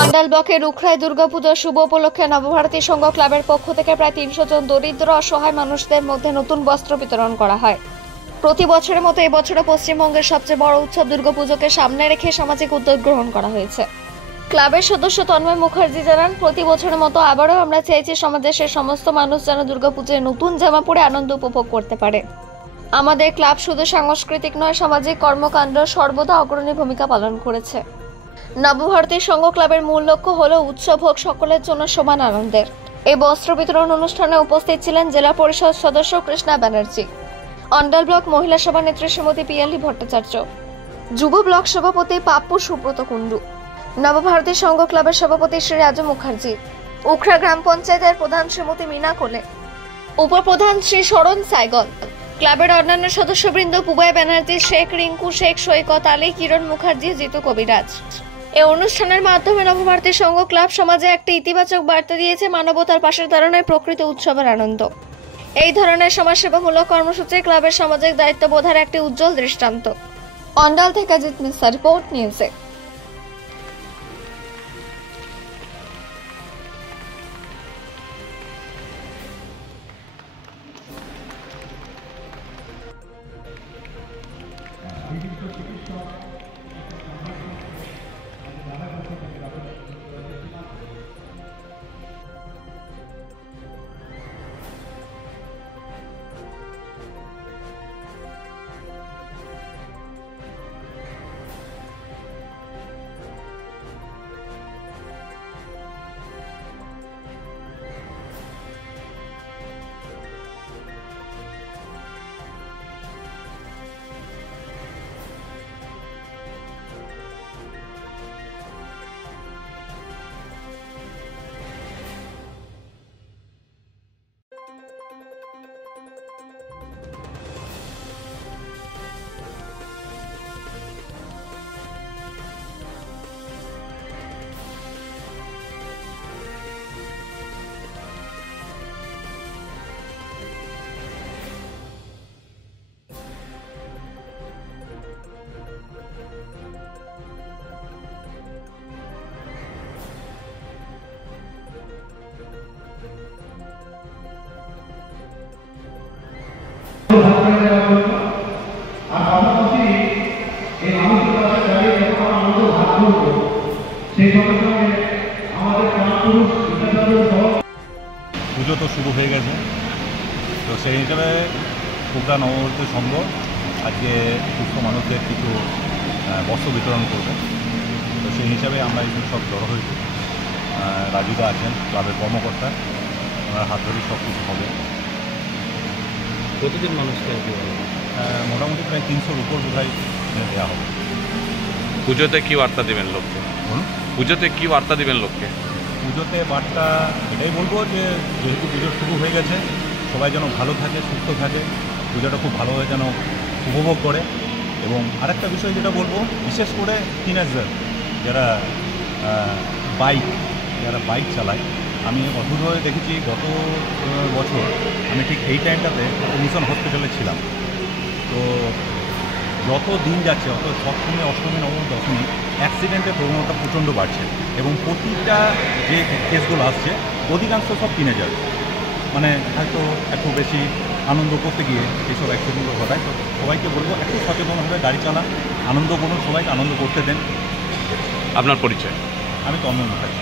অন্ডাল ব্লকের রুখরায় দুর্গাপূজার শুভ উপলক্ষে নবভারতী সংঘ ক্লাবের পক্ষ থেকে প্রায় ৩০০ জন দরিদ্র অসহায় মানুষদের মধ্যে নতুন বস্ত্র বিতরণ করা হয়। প্রতি বছরের মতো এবছরও পশ্চিমবঙ্গের সবচেয়ে বড় উৎসব দুর্গাপুজোকে সামনে রেখে সামাজিক উদ্যোগ গ্রহণ করা হয়েছে। ক্লাবের সদস্য তন্ময় মুখার্জি জানান, প্রতি বছরের মতো আবারও আমরা চাইছি সমাজের সমস্ত মানুষ যেন দুর্গাপুজোয় নতুন জামা পরে আনন্দ উপভোগ করতে পারে। আমাদের ক্লাব শুধু সাংস্কৃতিক নয়, সামাজিক কর্মকাণ্ড সর্বদা অগ্রণী ভূমিকা পালন করেছে। নবভারতী সংঘ ক্লাবের মূল লক্ষ্য হল উৎসব হোক সকলের জন্য সমান আনন্দের। এই বস্ত্র বিতরণ অনুষ্ঠানে উপস্থিত ছিলেন জেলা পরিষদ সদস্য কৃষ্ণা ব্যানার্জি, অন্ডাল ব্লক মহিলা সভা নেত্রী শ্রীমতী পিয়ালি ভট্টাচার্য, যুব ব্লক সভাপতি পাপ্পু সুব্রত কুণ্ডু, নবভারতী সংঘ ক্লাবের সভাপতি শ্রী রাজু মুখার্জি, উখরা গ্রাম পঞ্চায়েতের প্রধান শ্রীমতী মিনা কোলে, উপপ্রধান শ্রী শরণ সাইগল, ক্লাবের অন্যান্য সদস্যবৃন্দ পুবাই ব্যানার্জি, শেখ রিঙ্কু শেখ, সৈকত আলী, কিরণ মুখার্জি, জিতু কবিরাজ। এই অনুষ্ঠানের মাধ্যমে নবভারতী সংঘ ক্লাব সমাজে একটি ইতিবাচক বার্তা দিয়েছে, মানবতার পাশে দাঁড়ানোয় প্রকৃত উৎসবের আনন্দ। এই ধরনের সমাজসেবামূলক কর্মসূচি ক্লাবের সামাজিক দায়িত্ববোধের একটি উজ্জ্বল দৃষ্টান্ত। অন্ডাল থেকে জিৎ মিশ্রা, রিপোর্ট নিউজে। পুজো তো শুরু হয়ে গেছে, তো সেই হিসাবে উখরা নবভারতী সংঘ আজকে সুস্থ মানুষদের কিছু বস্ত্র বিতরণ করবে। তো সেই হিসাবে আমরা এখানে সব জড়ো হয়েছি। রাজুদা আছেন ক্লাবের কর্মকর্তা, ওনার হাত ধরেই সব কিছু হবে। প্রতিদিন মানুষকে মোটামুটি প্রায় 300-র উপর বোধহয় দেওয়া হবে। পুজোতে কী বার্তা দেবেন লোককে? পুজোতে কী বার্তা দেবেন লোককে? পুজোতে বার্তা এটাই বলবো যে যেহেতু পুজো শুরু হয়ে গেছে, সবাই যেন ভালো থাকে, সুস্থ থাকে, পুজোটা খুব ভালোভাবে যেন উপভোগ করে। এবং আরেকটা বিষয় যেটা বলবো, বিশেষ করে টিনেজার যারা বাইক চালায়, আমি অদ্ভুতভাবে দেখেছি গত বছর আমি ঠিক এই টাইমটাতে মিশন হসপিটালে ছিলাম। তো যত দিন যাচ্ছে অত সপ্তমী, অষ্টমী, নবমী, দশমী অ্যাক্সিডেন্টের প্রবণতা প্রচণ্ড বাড়ছে এবং প্রতিটা যে কেসগুলো আসছে অধিকাংশ সব টিনেজার, মানে হয়তো একটু বেশি আনন্দ করতে গিয়ে এইসব অ্যাক্সিডেন্টগুলো ঘটায়। তো সবাইকে বলবো একটু সচেতনভাবে গাড়ি চালান, আনন্দ করুন, সবাইকে আনন্দ করতে দেন। আপনার পরিচয়? আমি তন্ময় মুখার্জি।